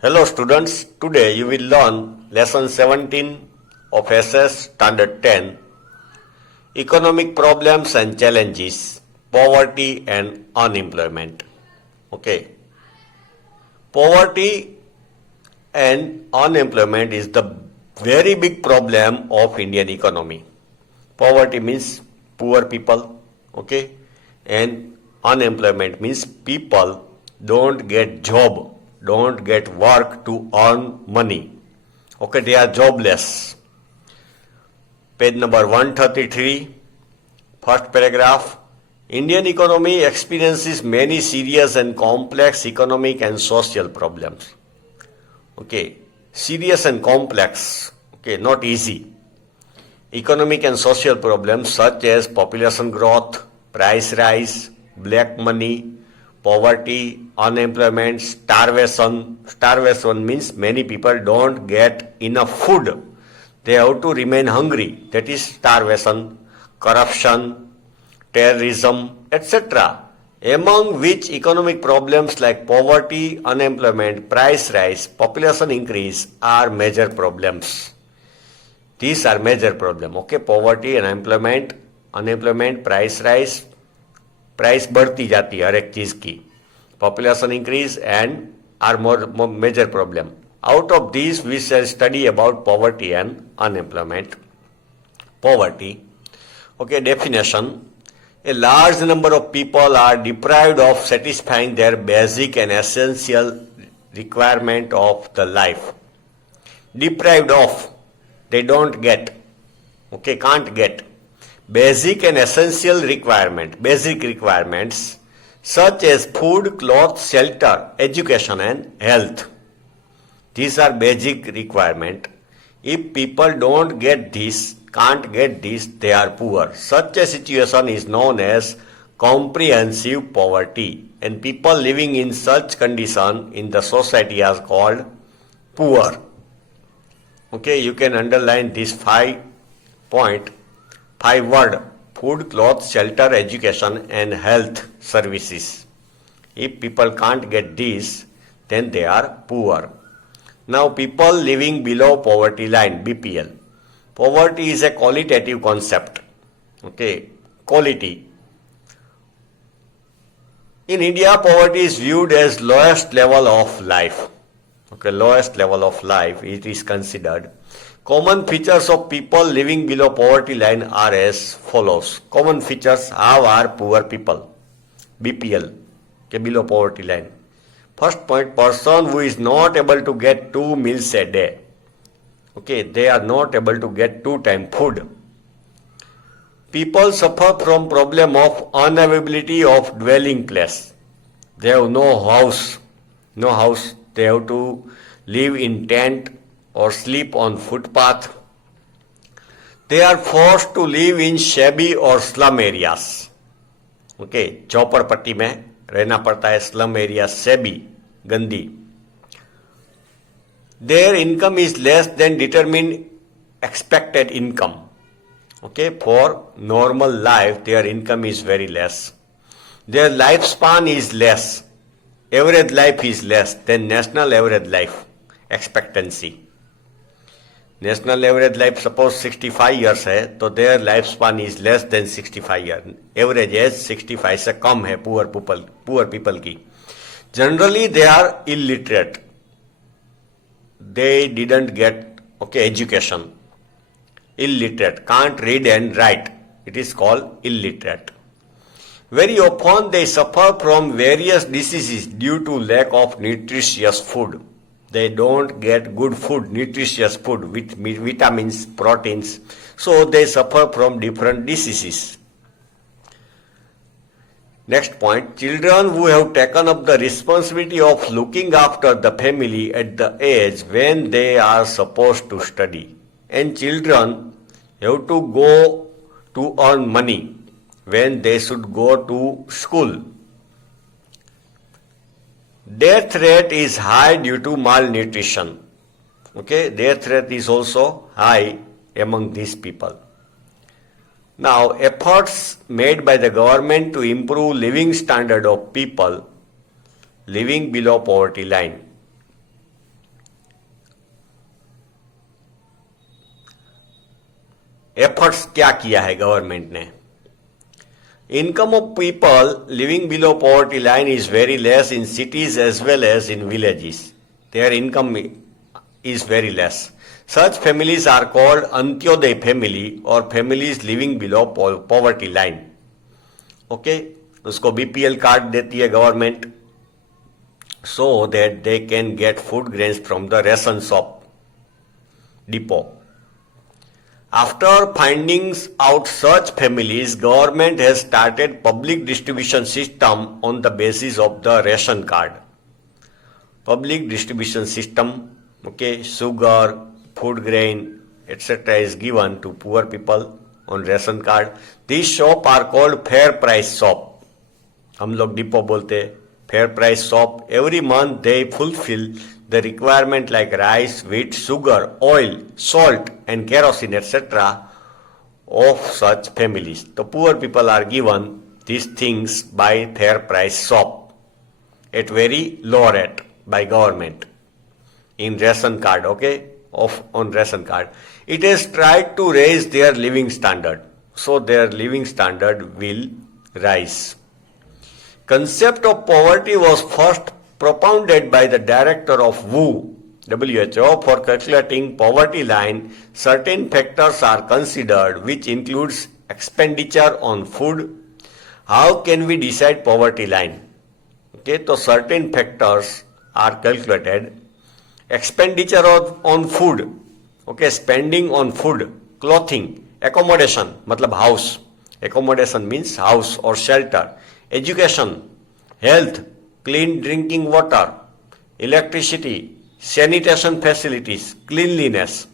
Hello students, today you will learn lesson 17 of SS Standard 10, Economic Problems and Challenges, Poverty and Unemployment. Okay. Poverty and unemployment is the very big problem of Indian economy. Poverty means poor people, okay, and unemployment means people don't get job, don't get work to earn money. Okay, they are jobless. Page number 133, first paragraph. Indian economy experiences many serious and complex economic and social problems. Okay, serious and complex, okay, not easy. Economic and social problems such as population growth, price rise, black money, poverty, unemployment, starvation. Starvation means many people don't get enough food. They have to remain hungry. That is starvation, corruption, terrorism, etc. Among which economic problems like poverty, unemployment, price rise, population increase are major problems. These are major problems. Okay, poverty, unemployment, price rise, price बढ़ती जाती है हर एक चीज की, population increase and are more major problem. Out of this we shall study about poverty and unemployment. Poverty, okay, definition: a large number of people are deprived of satisfying their basic and essential requirement of the life. Deprived of, they don't get, okay, can't get basic and essential basic requirements such as food, clothes, shelter, education and health. These are basic requirements. If people don't get this, can't get this, they are poor. Such a situation is known as comprehensive poverty, and people living in such condition in the society are called poor. Okay, you can underline this 5 word: food, clothes, shelter, education and health services. If people can't get this, then they are poor. Now, people living below poverty line, BPL. Poverty is a qualitative concept. Okay, quality. In India, poverty is viewed as lowest level of life. Okay, lowest level of life it is considered. Common features of people living below poverty line are as follows. Common features: how are poor people? BPL, okay, below poverty line. First point: person who is not able to get 2 meals a day. Okay, they are not able to get 2 times food. People suffer from problem of unavailability of dwelling place. They have no house. They have to live in tent or sleep on footpath. They are forced to live in shabby or slum areas. Okay, झोपड़पट्टी में रहना पड़ता है, slum areas, shabby, गंदी. Their income is less than determined expected income. Okay, for normal life, their income is very less. Their lifespan is less. Average life is less than national average life expectancy. National average life suppose 65 years है, तो their lifespan is less than 65 years. Average age 65 से कम है poor people की. Generally they are illiterate. They didn't get, okay, education. Illiterate, can't read and write. It is called illiterate. Very often they suffer from various diseases due to lack of nutritious food. They don't get good food, nutritious food with vitamins, proteins. So they suffer from different diseases. Next point: children who have taken up the responsibility of looking after the family at the age when they are supposed to study. And children have to go to earn money when they should go to school. Death rate is high due to malnutrition. Okay, death rate is also high among these people. Now, efforts made by the government to improve living standard of people living below poverty line. Efforts क्या किया है government ने. Income of people living below poverty line is very less in cities as well as in villages. Their income is very less. Such families are called Antyodaya family or families living below poverty line. Okay, उसको BPL card देती है government so that they can get food grains from the ration shop depot. After finding out such families, government has started public distribution system on the basis of the ration card. Public distribution system, okay, sugar, food grain, etc. is given to poor people on ration card. These shop are called fair price shop. हम लोग depot बोलते हैं fair price shop. Every month they fulfill the requirement like rice, wheat, sugar, oil, salt and kerosene etc. of such families. So poor people are given these things by fair price shop at very low rate by government in ration card, okay, on ration card. It has tried to raise their living standard, so their living standard will rise. Concept of poverty was first propounded by the director of WHO for calculating poverty line. Certain factors are considered which includes expenditure on food. How can we decide poverty line? Okay, so certain factors are calculated. Expenditure on food, okay, spending on food, clothing, accommodation मतलब house, accommodation means house or shelter, education, health, clean drinking water, electricity, sanitation facilities, cleanliness.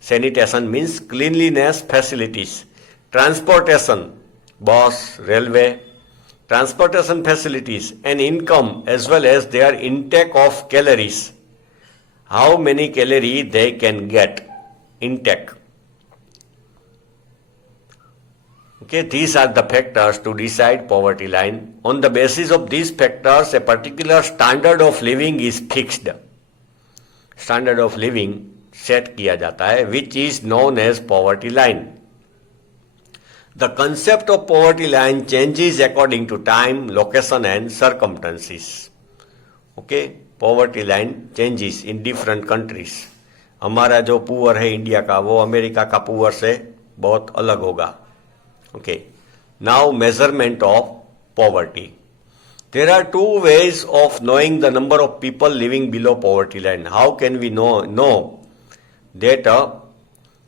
Sanitation means cleanliness facilities. Transportation, bus, railway, transportation facilities, and income as well as their intake of calories. How many calories they can get intake. Okay, these are the factors to decide poverty line. On the basis of these factors, a particular standard of living is fixed. Standard of living set किया जाता है, which is known as poverty line. The concept of poverty line changes according to time, location and circumstances. Okay, poverty line changes in different countries. हमारा जो poor है India का वो America का poor से बहुत अलग होगा. Okay, now measurement of poverty. There are two ways of knowing the number of people living below poverty line. How can we know that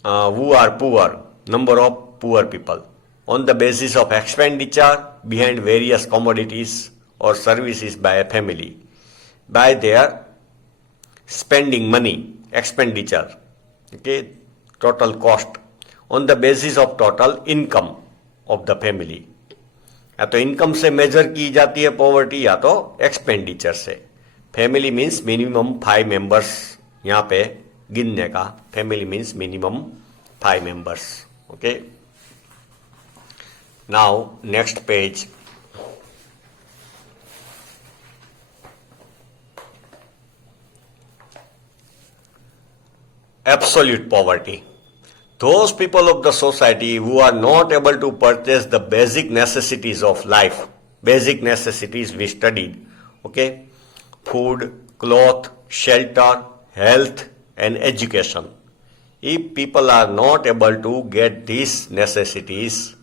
who are poor, number of poor people? On the basis of expenditure behind various commodities or services by a family, by their spending money, expenditure, okay, total cost, on the basis of total income of the family. या तो income से major की जाती है poverty या तो expenditure से. Family means minimum 5 members, यहाँ पे गिनने का. Family means minimum 5 members. Okay, now next page. Absolute poverty. Those people of the society who are not able to purchase the basic necessities of life, basic necessities we studied, okay, food, cloth, shelter, health and education. If people are not able to get these necessities,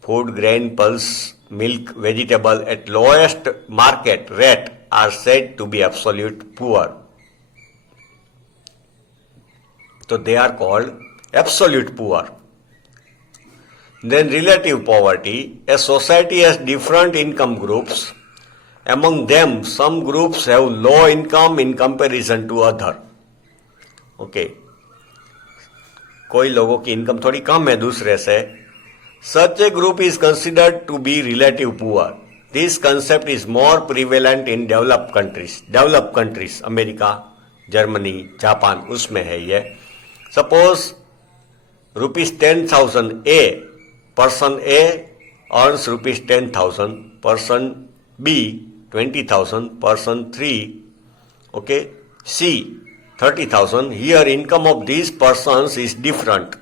food, grain, pulse, milk, vegetable at lowest market rate are said to be absolute poor. So they are called absolute poor. Then relative poverty. A society has different income groups. Among them, some groups have low income in comparison to other. Okay. कोई लोगों की income थोड़ी कम है दूसरे से. Such a group is considered to be relative poor. This concept is more prevalent in developed countries. Developed countries, America, Germany, Japan, उसमें है ये. Suppose rupees 10,000 A, person A earns rupees 10,000, person B 20,000, person 3, okay, C 30,000. Here income of these persons is different.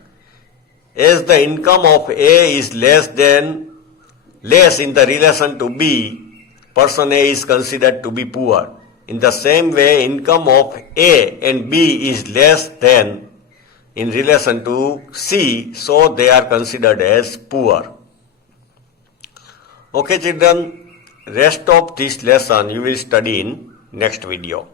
as the income of A is less in the relation to B, person A is considered to be poor. In the same way, income of A and B is less than in relation to C, so they are considered as poor. Okay children, rest of this lesson you will study in next video.